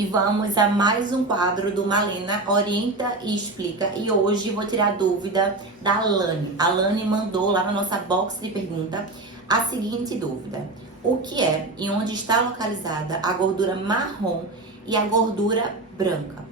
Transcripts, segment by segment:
E vamos a mais um quadro do Malena Orienta e Explica. E hoje vou tirar a dúvida da Alane. A Alane mandou lá na nossa box de pergunta a seguinte dúvida: o que é e onde está localizada a gordura marrom e a gordura branca?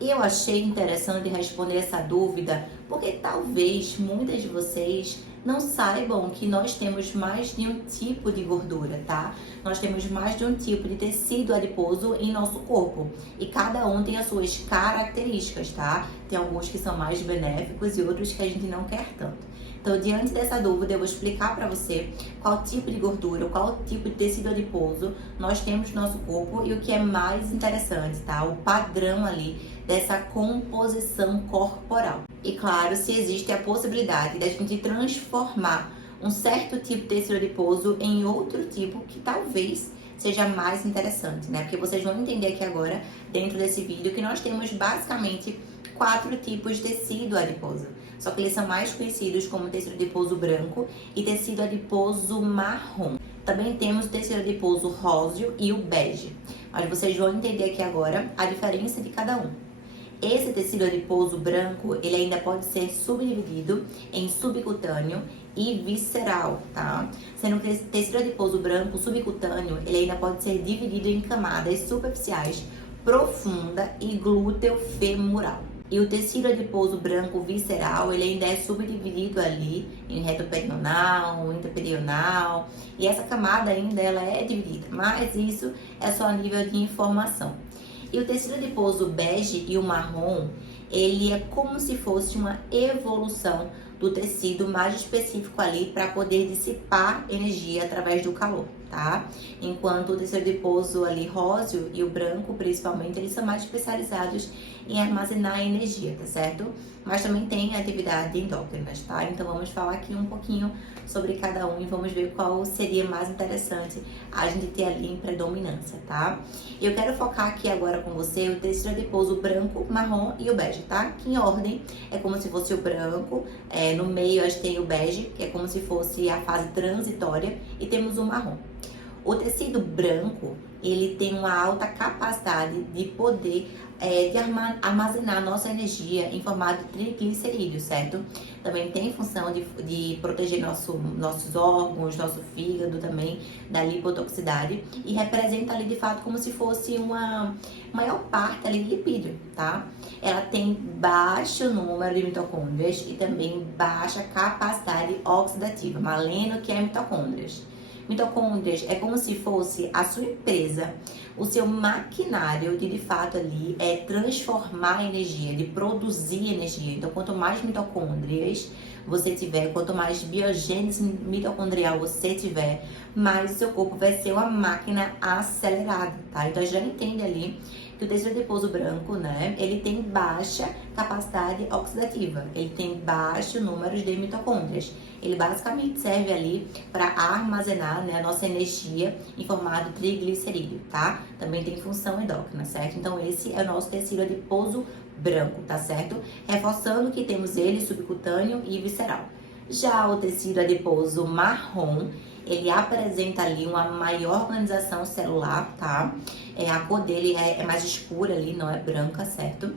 Eu achei interessante responder essa dúvida porque talvez muitas de vocês não saibam que nós temos mais de um tipo de gordura, tá? Nós temos mais de um tipo de tecido adiposo em nosso corpo e cada um tem as suas características, tá? Tem alguns que são mais benéficos e outros que a gente não quer tanto. Então, diante dessa dúvida, eu vou explicar para você qual tipo de gordura, qual tipo de tecido adiposo nós temos no nosso corpo e o que é mais interessante, tá? O padrão ali dessa composição corporal. E claro, se existe a possibilidade da gente transformar um certo tipo de tecido adiposo em outro tipo que talvez seja mais interessante, né? Porque vocês vão entender aqui agora, dentro desse vídeo, que nós temos basicamente 4 tipos de tecido adiposo. Só que eles são mais conhecidos como tecido adiposo branco e tecido adiposo marrom. Também temos o tecido adiposo róseo e o bege. Mas vocês vão entender aqui agora a diferença de cada um. Esse tecido adiposo branco, ele ainda pode ser subdividido em subcutâneo e visceral, tá? Sendo que esse tecido adiposo branco subcutâneo, ele ainda pode ser dividido em camadas superficiais, profunda e glúteo femoral. E o tecido adiposo branco visceral, ele ainda é subdividido ali em reto perional, interperional. E essa camada ainda ela é dividida, mas isso é só a nível de informação. E o tecido adiposo bege e o marrom, ele é como se fosse uma evolução do tecido mais específico ali para poder dissipar energia através do calor, tá? Enquanto o tecido adiposo ali róseo e o branco, principalmente, eles são mais especializados em armazenar energia, tá certo? Mas também tem atividade endócrinas, tá? Então vamos falar aqui um pouquinho sobre cada um e vamos ver qual seria mais interessante a gente ter ali em predominância, tá? Eu quero focar aqui agora com você o tecido adiposo branco, marrom e o bege, tá? Que em ordem é como se fosse o branco, no meio a gente tem o bege, que é como se fosse a fase transitória, e temos o marrom. O tecido branco, ele tem uma alta capacidade de poder de armazenar nossa energia em formato de triglicerídeo, certo? Também tem função de proteger nossos órgãos, nosso fígado também da lipotoxicidade e representa ali de fato como se fosse uma maior parte ali de lipídio, tá? Ela tem baixo número de mitocôndrias e também baixa capacidade oxidativa, maleno que é mitocôndrias. Mitocôndrias é como se fosse a sua empresa, o seu maquinário de fato ali é transformar energia, de produzir energia. Então, quanto mais mitocôndrias você tiver, quanto mais biogênese mitocondrial você tiver, mais o seu corpo vai ser uma máquina acelerada, tá? Então, já entende ali que o tecido adiposo branco, né, ele tem baixa capacidade oxidativa, ele tem baixo número de mitocôndrias. Ele basicamente serve ali para armazenar, né, a nossa energia em formato de triglicerídeo, tá? Também tem função endócrina, certo? Então, esse é o nosso tecido adiposo branco, tá certo? Reforçando que temos ele subcutâneo e visceral. Já o tecido adiposo marrom, ele apresenta ali uma maior organização celular, tá? A cor dele é mais escura ali, não é branca, certo?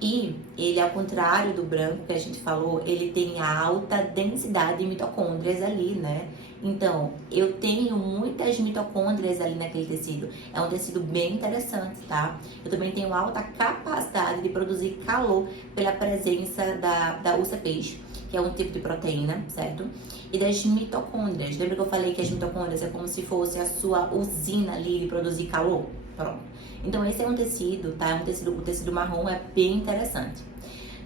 E ele, ao contrário do branco que a gente falou, ele tem alta densidade de mitocôndrias ali, né? Então, eu tenho muitas mitocôndrias ali naquele tecido. É um tecido bem interessante, tá? Eu também tenho alta capacidade de produzir calor pela presença da UCPs, que é um tipo de proteína, certo? E das mitocôndrias. Lembra que eu falei que as mitocôndrias é como se fosse a sua usina ali de produzir calor? Pronto. Então, esse é um tecido, tá? O tecido marrom é bem interessante.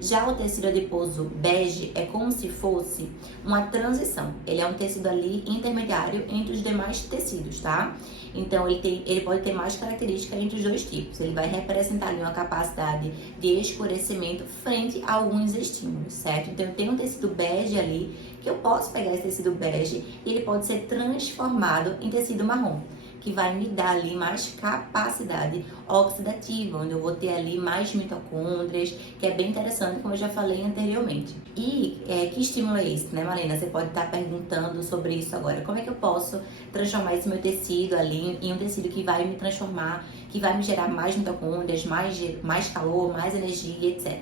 Já o tecido adiposo bege é como se fosse uma transição. Ele é um tecido ali intermediário entre os demais tecidos, tá? Então, ele pode ter mais características entre os dois tipos. Ele vai representar ali uma capacidade de escurecimento frente a alguns estímulos, certo? Então, eu tenho um tecido bege ali, que eu posso pegar esse tecido bege e ele pode ser transformado em tecido marrom, que vai me dar ali mais capacidade oxidativa, onde eu vou ter ali mais mitocôndrias, que é bem interessante, como eu já falei anteriormente. E que estímulo é esse, né, Marina? Você pode estar perguntando sobre isso agora. Como é que eu posso transformar esse meu tecido ali em um tecido que vai me transformar que vai me gerar mais mitocôndrias, mais calor, mais energia, etc.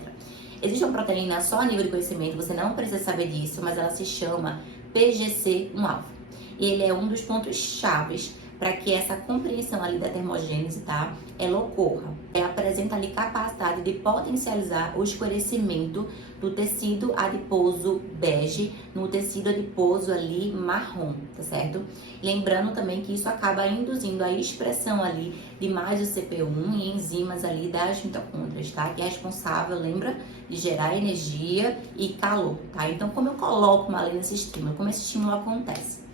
Existe uma proteína só a nível de conhecimento, você não precisa saber disso, mas ela se chama PGC1-alfa. E ele é um dos pontos chaves para que essa compreensão ali da termogênese, tá? Ela ocorra. Ela apresenta ali capacidade de potencializar o escurecimento do tecido adiposo bege no tecido adiposo ali marrom, tá certo? Lembrando também que isso acaba induzindo a expressão ali de mais o CP1 e enzimas ali das mitocôndrias, tá? Que é responsável, lembra, de gerar energia e calor, tá? Então, como eu coloco uma lei nesse estímulo? Como esse estímulo acontece?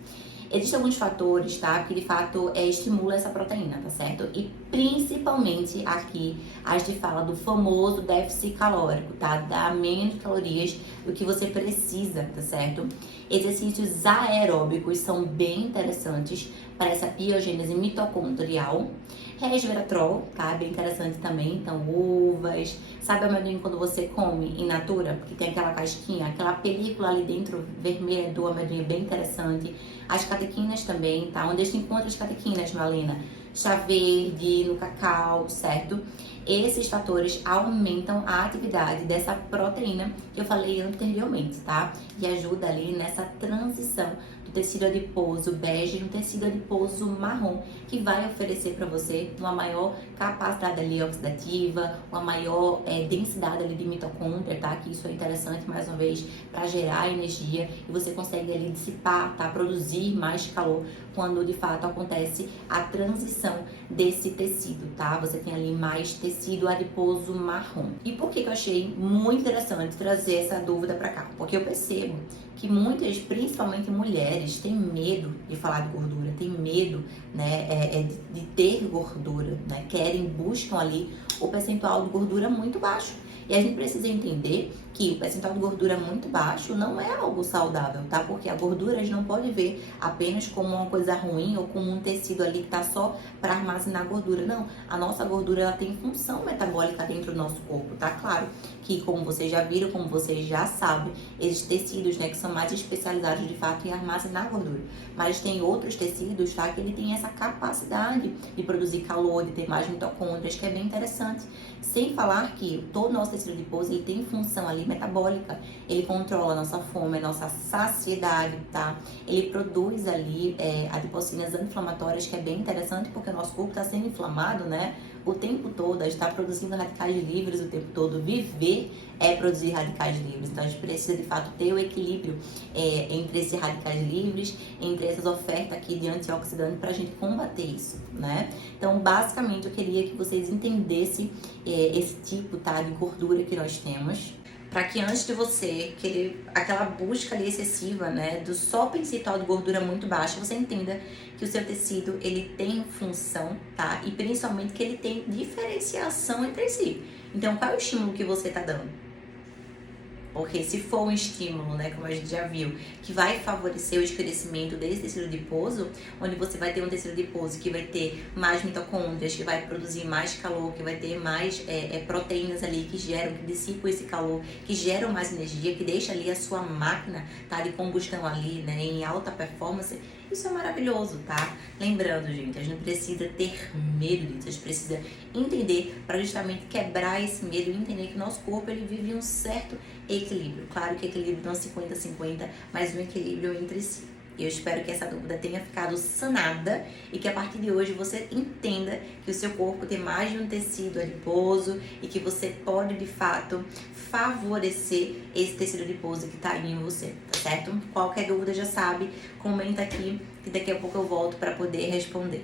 Existem alguns fatores, tá? Que de fato estimula essa proteína, tá certo? E principalmente aqui a gente fala do famoso déficit calórico, tá? Dar menos calorias do que você precisa, tá certo? Exercícios aeróbicos são bem interessantes para essa biogênese mitocondrial. Resveratrol, tá? Bem interessante também. Então, uvas. Sabe o amendoim quando você come in natura? Porque tem aquela casquinha, aquela película ali dentro vermelha do amendoim é bem interessante. As catequinas também, tá? Onde a gente encontra as catequinas, Malena? Chá verde, no cacau, certo? Esses fatores aumentam a atividade dessa proteína que eu falei anteriormente, tá? E ajuda ali nessa transição do tecido adiposo bege no tecido adiposo marrom, que vai oferecer para você uma maior capacidade ali oxidativa, uma maior densidade ali de mitocôndria, tá? Que isso é interessante, mais uma vez, para gerar energia e você consegue ali dissipar, tá? Produzir mais calor quando de fato acontece a transição desse tecido, tá? Você tem ali mais tecido adiposo marrom. E por que eu achei muito interessante trazer essa dúvida para cá? Porque eu percebo que muitas, principalmente mulheres, têm medo de falar de gordura, têm medo, né, de ter gordura, né? Buscam ali o percentual de gordura muito baixo. E a gente precisa entender que o percentual de gordura muito baixo não é algo saudável, tá? Porque a gordura a gente não pode ver apenas como uma coisa ruim ou como um tecido ali que tá só para armazenar gordura. Não, a nossa gordura ela tem função metabólica dentro do nosso corpo, tá? Claro que, como vocês já viram, como vocês já sabem, existem tecidos, né, que são mais especializados de fato em armazenar gordura. Mas tem outros tecidos, tá? Que ele tem essa capacidade de produzir calor, de ter mais mitocôndrias, que é bem interessante. Sem falar que todo o nosso tecido adiposo ele tem função ali metabólica, ele controla a nossa fome, a nossa saciedade, tá? Ele produz ali adipocinas anti-inflamatórias, que é bem interessante porque o nosso corpo está sendo inflamado, né? O tempo todo, a gente está produzindo radicais livres o tempo todo. Viver é produzir radicais livres. Então a gente precisa de fato ter o equilíbrio entre esses radicais livres, entre essas ofertas aqui de antioxidante para a gente combater isso, né? Então basicamente eu queria que vocês entendessem esse tipo, tá, de gordura que nós temos, para que antes de você querer aquela busca ali excessiva, né, do só percentual de gordura muito baixa, você entenda que o seu tecido ele tem função, tá? E principalmente que ele tem diferenciação entre si. Então, qual é o estímulo que você tá dando? Porque se for um estímulo, né, como a gente já viu, que vai favorecer o escurecimento desse tecido adiposo, onde você vai ter um tecido adiposo que vai ter mais mitocôndrias, que vai produzir mais calor, que vai ter mais proteínas ali que geram, que dissipam esse calor, que geram mais energia, que deixa ali a sua máquina, tá, de combustão ali, né, em alta performance. Isso é maravilhoso, tá? Lembrando, gente, a gente não precisa ter medo disso, a gente precisa entender para justamente quebrar esse medo e entender que o nosso corpo ele vive um certo equilíbrio. Claro que equilíbrio não é 50-50, mas um equilíbrio entre si. Eu espero que essa dúvida tenha ficado sanada e que a partir de hoje você entenda que o seu corpo tem mais de um tecido adiposo e que você pode, de fato, favorecer esse tecido adiposo que está aí em você, tá certo? Qualquer dúvida já sabe, comenta aqui que daqui a pouco eu volto para poder responder.